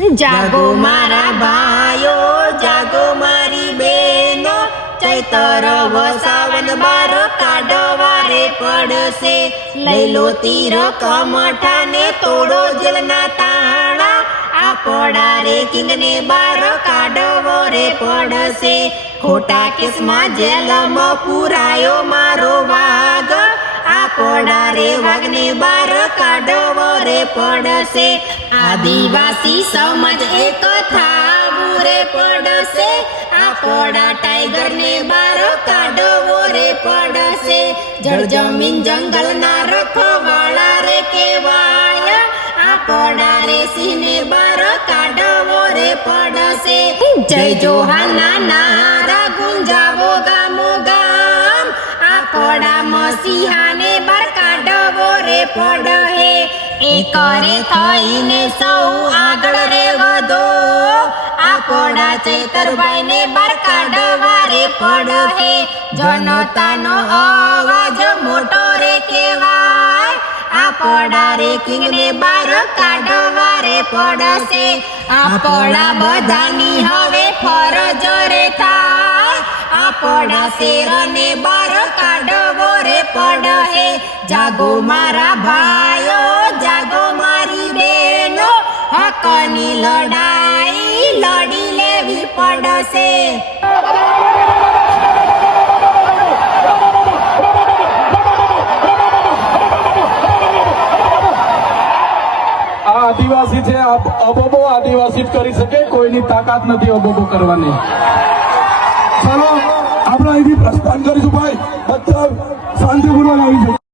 જાગો મારા ભાઈઓ, જાગો મારી બહેનો, ચૈતર વસાવન બાર કાઢવારે પડશે. લઈ લો તીર કમઠાને, તોડો જેલના તાણા, આપણા રે કિંગને બાર કાઢવો રે પડશે. ખોટા કેસમાં જેલમાં પુરાયો મારો વાઘ, આપણા રે વાઘને બાર કાઢવો રે પડશે. આદિવાસી સમાજ એક થાવું રે પડશે, આપણા ટાઈગરને બાર કાઢવો રે પડશે. જળ જમીન જંગલના રખવાળા રે કહેવાય, આપણા રે સિંહને બાર કાઢવો રે પડશે. જય જોહારના નારા ગુંજાવો ગામો ગામ, આપણા મસીહાને બાર કાઢવો રે પડહે. એકરે થઈને સૌ આગળ રે વધો, આપણા ચૈતરભાઈને બાર કાઢવા રે પડહે. જનતાનો અવાજ મોટો રે કહેવાય, આપણા રે કિંગને બાર કાઢવા રે પડશે. આપણા બધાની હવે ફરજ રે થાય, આપણા શેરને બાર કાઢવો રે પડહે. જાગો મારા ભાઈઓ, જાગો મારી બહેનો, હકની લડાઈ લડી લેવી પડશે. આ આદિવાસી છે, અબોબો આદિવાસી જ કરી શકે, કોઈની તાકાત નથી અબોબો કરવાની. ચાલો આપણે અહીંથી પ્રસ્થાન કરીશું ભાઈ, બધા શાંતિપૂર્વક આવી જઈએ.